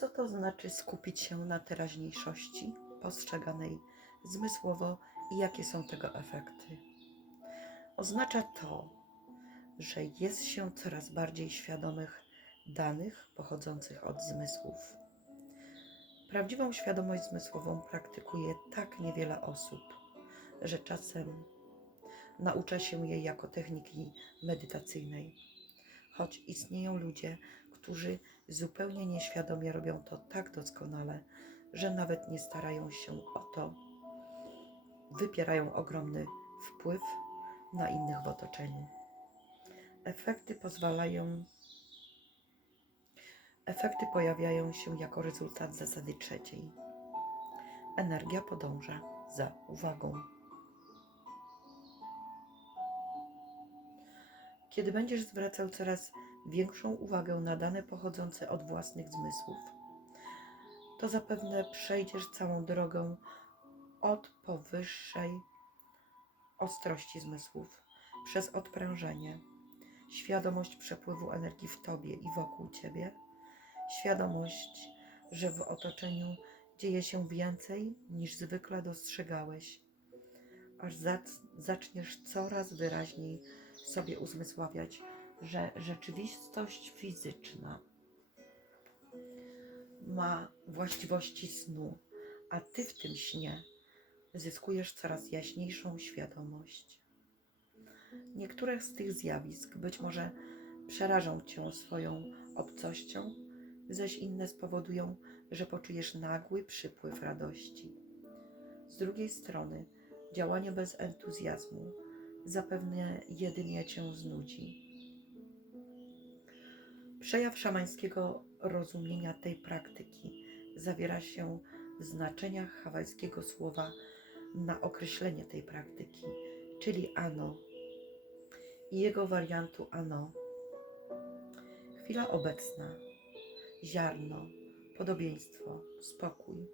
Co to znaczy skupić się na teraźniejszości postrzeganej zmysłowo i jakie są tego efekty? Oznacza to, że jest się coraz bardziej świadomych danych pochodzących od zmysłów. Prawdziwą świadomość zmysłową praktykuje tak niewiele osób, że czasem naucza się jej jako techniki medytacyjnej. Choć istnieją ludzie, którzy zupełnie nieświadomie robią to tak doskonale, że nawet nie starają się o to, wypierają ogromny wpływ na innych w otoczeniu. Efekty pozwalają. Efekty pojawiają się jako rezultat zasady trzeciej. Energia podąża za uwagą. Kiedy będziesz zwracał coraz większą uwagę na dane pochodzące od własnych zmysłów, to zapewne przejdziesz całą drogę od powyższej ostrości zmysłów, przez odprężenie, świadomość przepływu energii w tobie i wokół ciebie, świadomość, że w otoczeniu dzieje się więcej niż zwykle dostrzegałeś, aż zac- zaczniesz coraz wyraźniej sobie uzmysławiać, że rzeczywistość fizyczna ma właściwości snu, a ty w tym śnie zyskujesz coraz jaśniejszą świadomość. Niektóre z tych zjawisk być może przerażą cię swoją obcością, zaś inne spowodują, że poczujesz nagły przypływ radości. Z drugiej strony, działanie bez entuzjazmu zapewne jedynie cię znudzi. Przejaw szamańskiego rozumienia tej praktyki zawiera się w znaczeniach hawajskiego słowa na określenie tej praktyki, czyli ano i jego wariantu ano. Chwila obecna, ziarno, podobieństwo, spokój,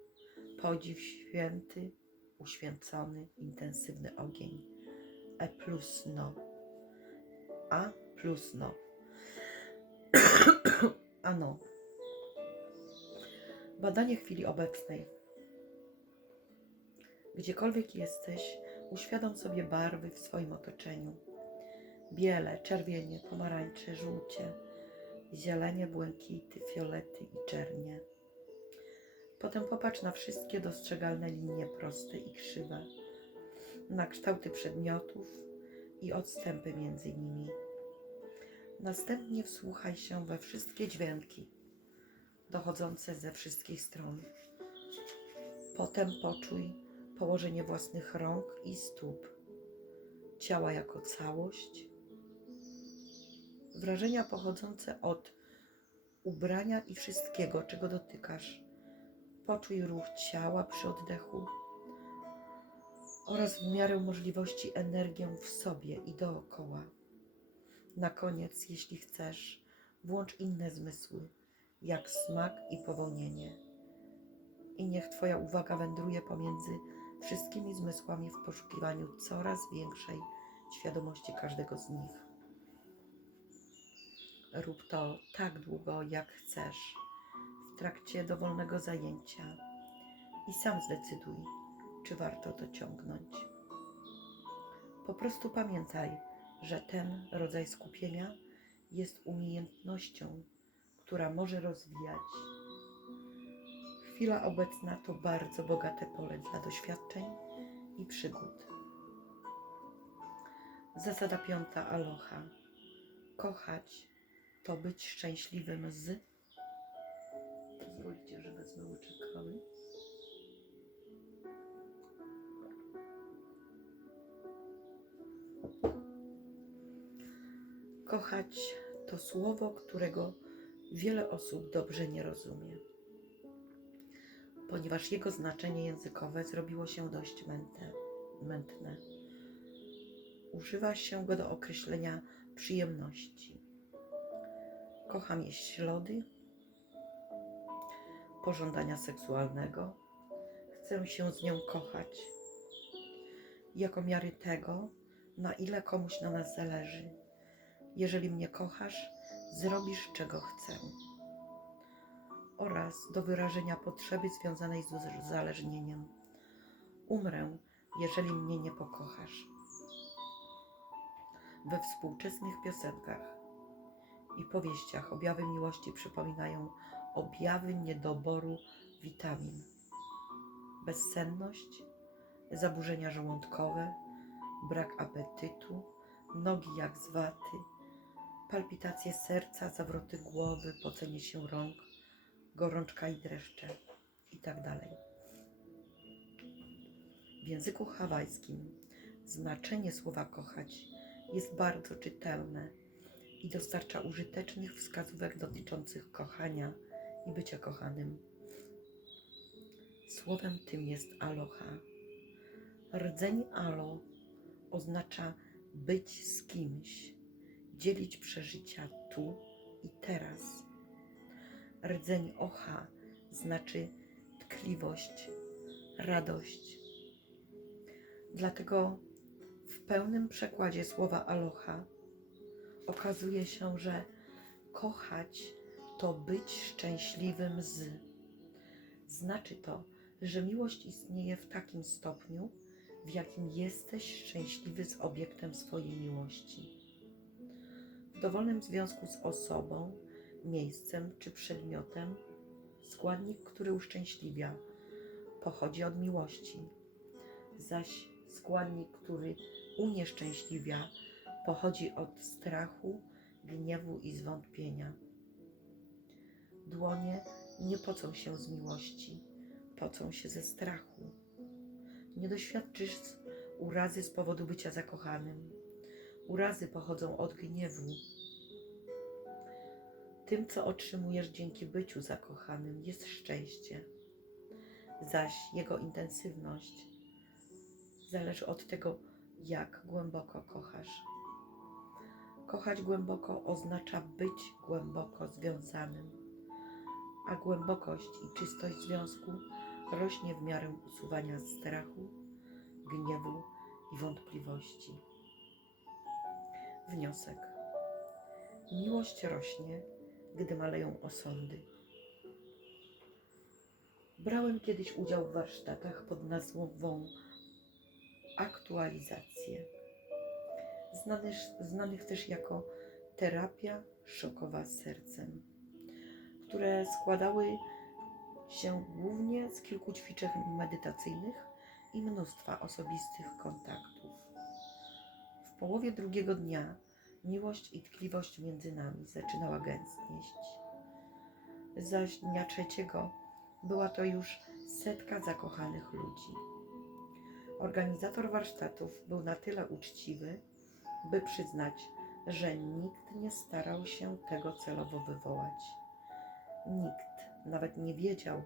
podziw święty, uświęcony, intensywny ogień. E plus no. A plus no. ano. Badanie chwili obecnej. Gdziekolwiek jesteś, uświadom sobie barwy w swoim otoczeniu. Biele, czerwienie, pomarańcze, żółcie, zielenie, błękity, fiolety i czernie. Potem popatrz na wszystkie dostrzegalne linie proste i krzywe, na kształty przedmiotów i odstępy między nimi. Następnie wsłuchaj się we wszystkie dźwięki dochodzące ze wszystkich stron. Potem poczuj położenie własnych rąk i stóp, ciała jako całość, wrażenia pochodzące od ubrania i wszystkiego, czego dotykasz. Poczuj ruch ciała przy oddechu oraz w miarę możliwości energię w sobie i dookoła. Na koniec, jeśli chcesz, włącz inne zmysły, jak smak i powonienie. I niech Twoja uwaga wędruje pomiędzy wszystkimi zmysłami w poszukiwaniu coraz większej świadomości każdego z nich. Rób to tak długo, jak chcesz, w trakcie dowolnego zajęcia i sam zdecyduj, czy warto to ciągnąć. Po prostu pamiętaj, że ten rodzaj skupienia jest umiejętnością, która może rozwijać. Chwila obecna to bardzo bogate pole dla doświadczeń i przygód. Zasada piąta aloha. Kochać to być szczęśliwym z. Pozwólcie, że wezmę łyczek kawy. Kochać to słowo, którego wiele osób dobrze nie rozumie, ponieważ jego znaczenie językowe zrobiło się dość mętne. mętne. Używa się go do określenia przyjemności. Kocham jeść lody, pożądania seksualnego. Chcę się z nią kochać, jako miary tego, na ile komuś na nas zależy. Jeżeli mnie kochasz, zrobisz czego chcę. oraz do wyrażenia potrzeby związanej z uzależnieniem. Umrę, jeżeli mnie nie pokochasz. We współczesnych piosenkach i powieściach objawy miłości przypominają objawy niedoboru witamin. Bezsenność, zaburzenia żołądkowe, brak apetytu, nogi jak z waty, palpitacje serca, zawroty głowy, pocenie się rąk, gorączka i dreszcze itd. W języku hawajskim znaczenie słowa kochać jest bardzo czytelne i dostarcza użytecznych wskazówek dotyczących kochania i bycia kochanym. Słowem tym jest aloha. Rdzeń alo oznacza być z kimś, dzielić przeżycia tu i teraz. Rdzeń ocha znaczy tkliwość, radość. Dlatego w pełnym przekładzie słowa aloha okazuje się, że kochać to być szczęśliwym z. Znaczy to, że miłość istnieje w takim stopniu, w jakim jesteś szczęśliwy z obiektem swojej miłości. W dowolnym związku z osobą, miejscem czy przedmiotem, składnik, który uszczęśliwia, pochodzi od miłości, zaś składnik, który unieszczęśliwia, pochodzi od strachu, gniewu i zwątpienia. Dłonie nie pocą się z miłości, pocą się ze strachu. Nie doświadczysz urazy z powodu bycia zakochanym. Urazy pochodzą od gniewu. Tym, co otrzymujesz dzięki byciu zakochanym, jest szczęście, zaś jego intensywność zależy od tego, jak głęboko kochasz. Kochać głęboko oznacza być głęboko związanym, a głębokość i czystość związku rośnie w miarę usuwania strachu, gniewu i wątpliwości. Wniosek. Miłość rośnie, gdy maleją osądy. Brałem kiedyś udział w warsztatach pod nazwą aktualizacje, znanych, znanych też jako terapia szokowa sercem, które składały się głównie z kilku ćwiczeń medytacyjnych i mnóstwa osobistych kontaktów. W połowie drugiego dnia miłość i tkliwość między nami zaczynała gęstnieć, zaś dnia trzeciego była to już setka zakochanych ludzi. Organizator warsztatów był na tyle uczciwy, by przyznać, że nikt nie starał się tego celowo wywołać. Nikt nawet nie wiedział,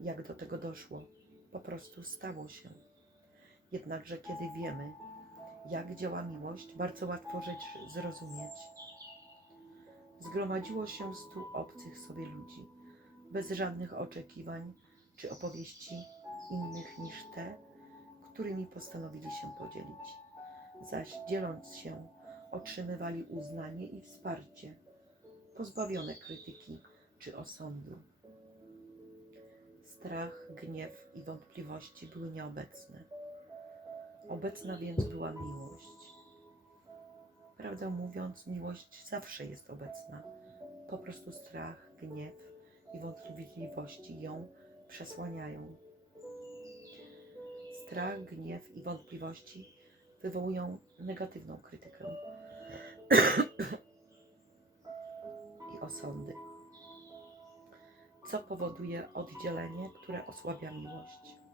jak do tego doszło. Po prostu stało się. Jednakże, kiedy wiemy, jak działa miłość, bardzo łatwo rzecz zrozumieć. Zgromadziło się stu obcych sobie ludzi, bez żadnych oczekiwań czy opowieści innych niż te, którymi postanowili się podzielić. Zaś dzieląc się, otrzymywali uznanie i wsparcie, pozbawione krytyki czy osądu. Strach, gniew i wątpliwości były nieobecne. Obecna więc była miłość. Prawdę mówiąc, miłość zawsze jest obecna. Po prostu strach, gniew i wątpliwości ją przesłaniają. Strach, gniew i wątpliwości wywołują negatywną krytykę i osądy, co powoduje oddzielenie, które osłabia miłość.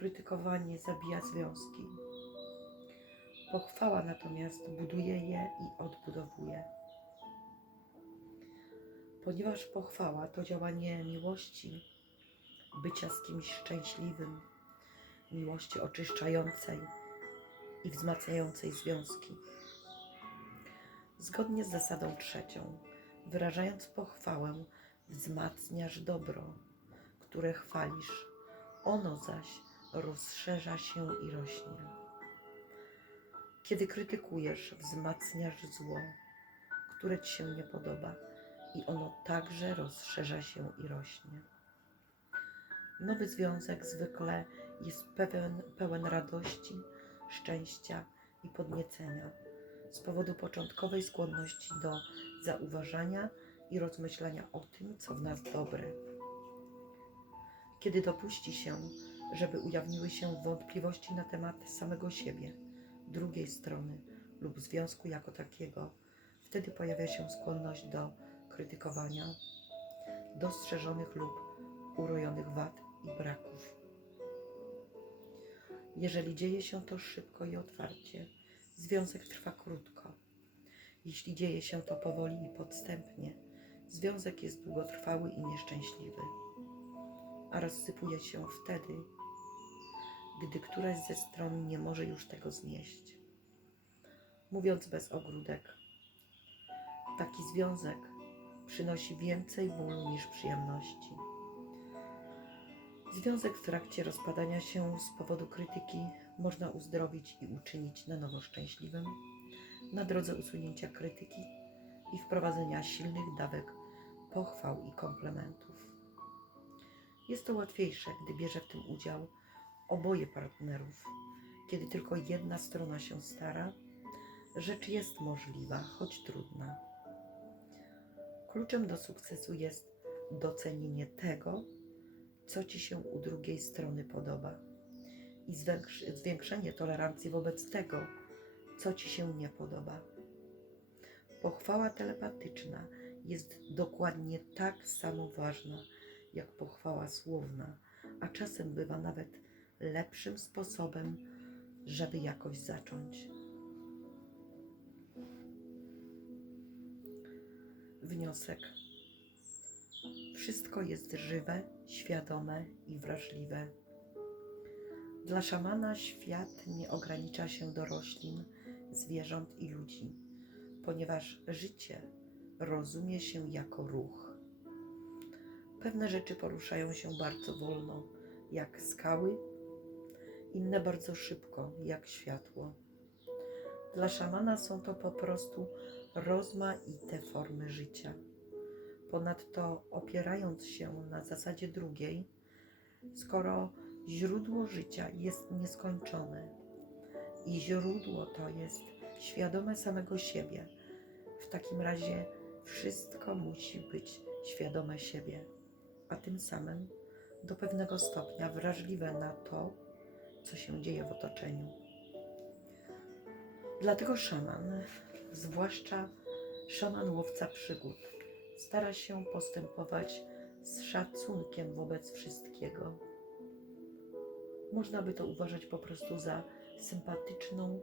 Krytykowanie zabija związki. Pochwała natomiast buduje je i odbudowuje. Ponieważ pochwała to działanie miłości, bycia z kimś szczęśliwym, miłości oczyszczającej i wzmacniającej związki. Zgodnie z zasadą trzecią, wyrażając pochwałę, wzmacniasz dobro, które chwalisz, ono zaś rozszerza się i rośnie. Kiedy krytykujesz, wzmacniasz zło, które ci się nie podoba i ono także rozszerza się i rośnie. Nowy związek zwykle jest pełen, pełen radości, szczęścia i podniecenia z powodu początkowej skłonności do zauważania i rozmyślania o tym, co w nas dobre. Kiedy dopuści się, żeby ujawniły się wątpliwości na temat samego siebie, drugiej strony lub związku jako takiego, wtedy pojawia się skłonność do krytykowania dostrzeżonych lub urojonych wad i braków. Jeżeli dzieje się to szybko i otwarcie, związek trwa krótko. Jeśli dzieje się to powoli i podstępnie, związek jest długotrwały i nieszczęśliwy, a rozsypuje się wtedy, gdy któraś ze stron nie może już tego znieść. Mówiąc bez ogródek, taki związek przynosi więcej bólu niż przyjemności. Związek w trakcie rozpadania się z powodu krytyki można uzdrowić i uczynić na nowo szczęśliwym na drodze usunięcia krytyki i wprowadzenia silnych dawek pochwał i komplementów. Jest to łatwiejsze, gdy bierze w tym udział oboje partnerów. Kiedy tylko jedna strona się stara, rzecz jest możliwa, choć trudna. Kluczem do sukcesu jest docenienie tego, co ci się u drugiej strony podoba i zwiększ- zwiększenie tolerancji wobec tego, co ci się nie podoba. Pochwała telepatyczna jest dokładnie tak samo ważna jak pochwała słowna, a czasem bywa nawet lepszym sposobem, żeby jakoś zacząć. Wniosek. Wszystko jest żywe, świadome i wrażliwe. Dla szamana świat nie ogranicza się do roślin, zwierząt i ludzi, ponieważ życie rozumie się jako ruch. Pewne rzeczy poruszają się bardzo wolno, jak skały, inne bardzo szybko, jak światło. Dla szamana są to po prostu rozmaite formy życia. Ponadto opierając się na zasadzie drugiej, skoro źródło życia jest nieskończone i źródło to jest świadome samego siebie, w takim razie wszystko musi być świadome siebie, a tym samym do pewnego stopnia wrażliwe na to, co się dzieje w otoczeniu. Dlatego szaman, zwłaszcza szaman łowca przygód, stara się postępować z szacunkiem wobec wszystkiego. Można by to uważać po prostu za sympatyczną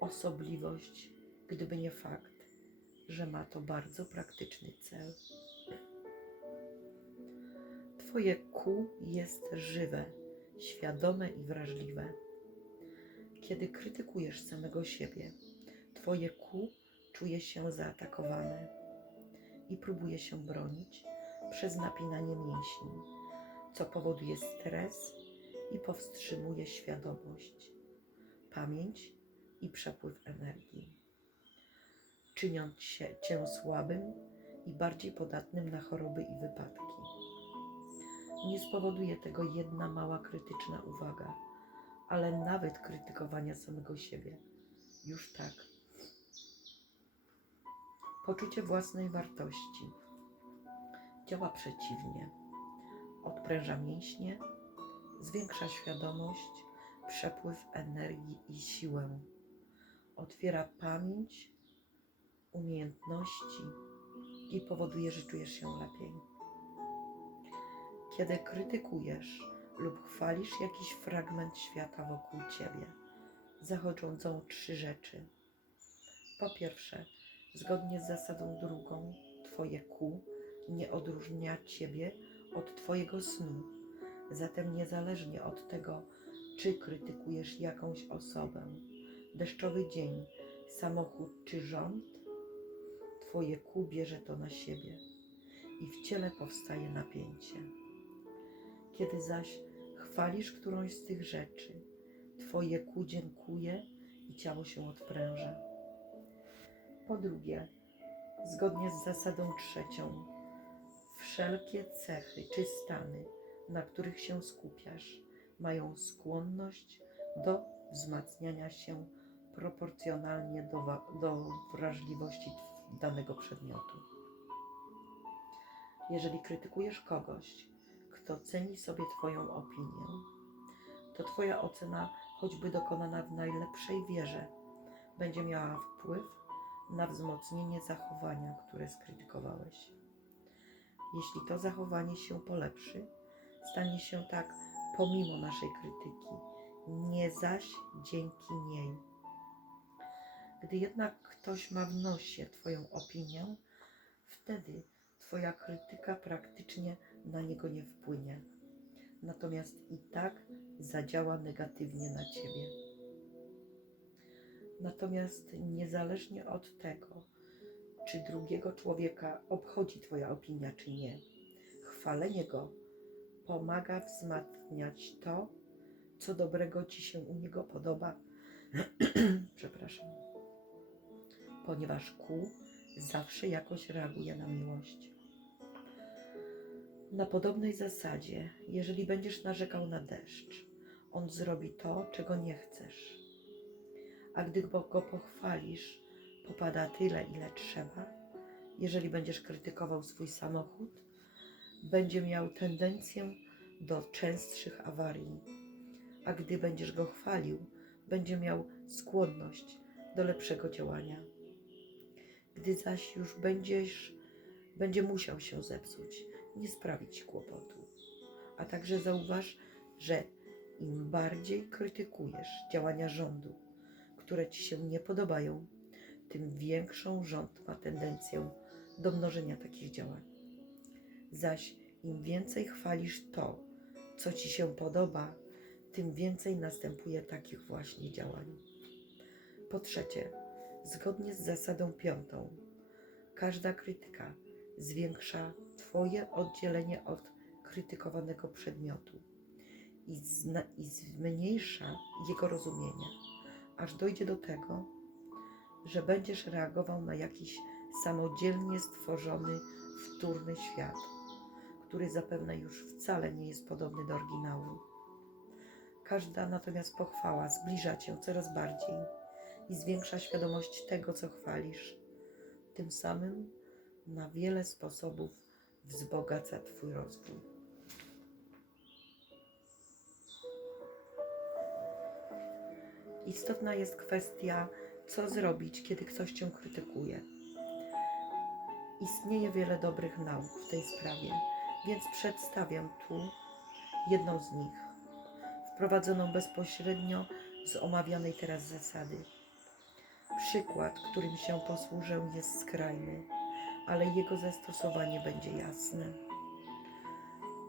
osobliwość, gdyby nie fakt, że ma to bardzo praktyczny cel. Twoje ku jest żywe, świadome i wrażliwe. Kiedy krytykujesz samego siebie, Twoje ku czuje się zaatakowane i próbuje się bronić przez napinanie mięśni, co powoduje stres i powstrzymuje świadomość, pamięć i przepływ energii, czyniąc się, cię słabym i bardziej podatnym na choroby i wypadki. Nie spowoduje tego jedna mała krytyczna uwaga, ale nawet krytykowania samego siebie. Już tak. Poczucie własnej wartości działa przeciwnie. Odpręża mięśnie, zwiększa świadomość, przepływ energii i siłę. Otwiera pamięć, umiejętności i powoduje, że czujesz się lepiej. Kiedy krytykujesz lub chwalisz jakiś fragment świata wokół ciebie, zachodzą trzy rzeczy. Po pierwsze, zgodnie z zasadą drugą, Twoje ku nie odróżnia Ciebie od Twojego snu. Zatem niezależnie od tego, czy krytykujesz jakąś osobę, deszczowy dzień, samochód czy rząd, Twoje ku bierze to na siebie i w ciele powstaje napięcie. Kiedy zaś chwalisz którąś z tych rzeczy, Twoje ku dziękuje i ciało się odpręża. Po drugie, Zgodnie z zasadą trzecią, wszelkie cechy czy stany, na których się skupiasz, mają skłonność do wzmacniania się proporcjonalnie do, do wrażliwości danego przedmiotu. Jeżeli krytykujesz kogoś, kto ceni sobie Twoją opinię, to Twoja ocena, choćby dokonana w najlepszej wierze, będzie miała wpływ na wzmocnienie zachowania, które skrytykowałeś. Jeśli to zachowanie się polepszy, stanie się tak pomimo naszej krytyki, nie zaś dzięki niej. Gdy jednak ktoś ma w nosie Twoją opinię, wtedy Twoja krytyka praktycznie na niego nie wpłynie. Natomiast i tak zadziała negatywnie na Ciebie. Natomiast niezależnie od tego, czy drugiego człowieka obchodzi Twoja opinia, czy nie, chwalenie go pomaga wzmacniać to, co dobrego Ci się u niego podoba. Przepraszam. Ponieważ kół zawsze jakoś reaguje na miłość. Na podobnej zasadzie, jeżeli będziesz narzekał na deszcz, on zrobi to, czego nie chcesz. A gdy go pochwalisz, popada tyle, ile trzeba. Jeżeli będziesz krytykował swój samochód, będzie miał tendencję do częstszych awarii. A gdy będziesz go chwalił, będzie miał skłonność do lepszego działania. Gdy zaś już będziesz, będzie musiał się zepsuć, nie sprawić ci kłopotu. A także zauważ, że im bardziej krytykujesz działania rządu, które ci się nie podobają, tym większą rząd ma tendencję do mnożenia takich działań. Zaś im więcej chwalisz to, co ci się podoba, tym więcej następuje takich właśnie działań. Po trzecie, zgodnie z zasadą piątą, każda krytyka zwiększa Twoje oddzielenie od krytykowanego przedmiotu i, zna, i zmniejsza jego rozumienie, aż dojdzie do tego, że będziesz reagował na jakiś samodzielnie stworzony, wtórny świat, który zapewne już wcale nie jest podobny do oryginału. Każda natomiast pochwała zbliża cię coraz bardziej i zwiększa świadomość tego, co chwalisz. Tym samym na wiele sposobów wzbogaca Twój rozwój. Istotna jest kwestia, co zrobić, kiedy ktoś Cię krytykuje. Istnieje wiele dobrych nauk w tej sprawie, więc przedstawiam tu jedną z nich, wprowadzoną bezpośrednio z omawianej teraz zasady. Przykład, którym się posłużę, jest skrajny, ale jego zastosowanie będzie jasne.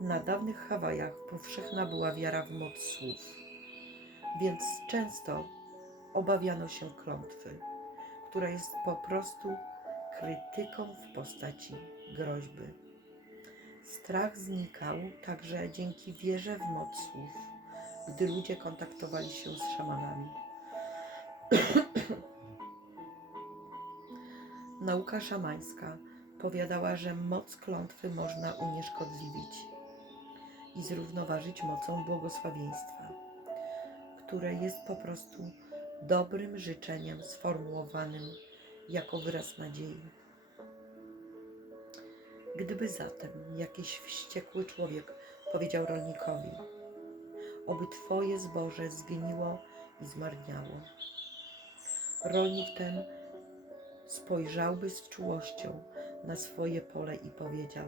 Na dawnych Hawajach powszechna była wiara w moc słów, więc często obawiano się klątwy, która jest po prostu krytyką w postaci groźby. Strach znikał także dzięki wierze w moc słów, gdy ludzie kontaktowali się z szamanami. Nauka szamańska powiadała, że moc klątwy można unieszkodliwić i zrównoważyć mocą błogosławieństwa, które jest po prostu dobrym życzeniem sformułowanym jako wyraz nadziei. Gdyby zatem jakiś wściekły człowiek powiedział rolnikowi: Oby twoje zboże zgniło i zmarniało, rolnik ten spojrzałby z czułością na swoje pole i powiedział: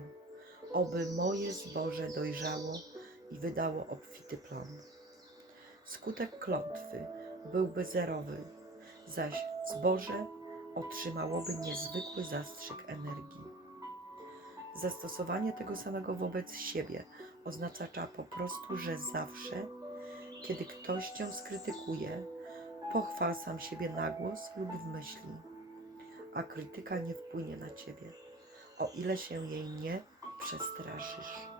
Oby moje zboże dojrzało i wydało obfity plon. Skutek klątwy byłby zerowy, zaś zboże otrzymałoby niezwykły zastrzyk energii. Zastosowanie tego samego wobec siebie oznacza po prostu, że zawsze, kiedy ktoś cię skrytykuje, pochwal sam siebie na głos lub w myśli, a krytyka nie wpłynie na ciebie, o ile się jej nie przestraszysz.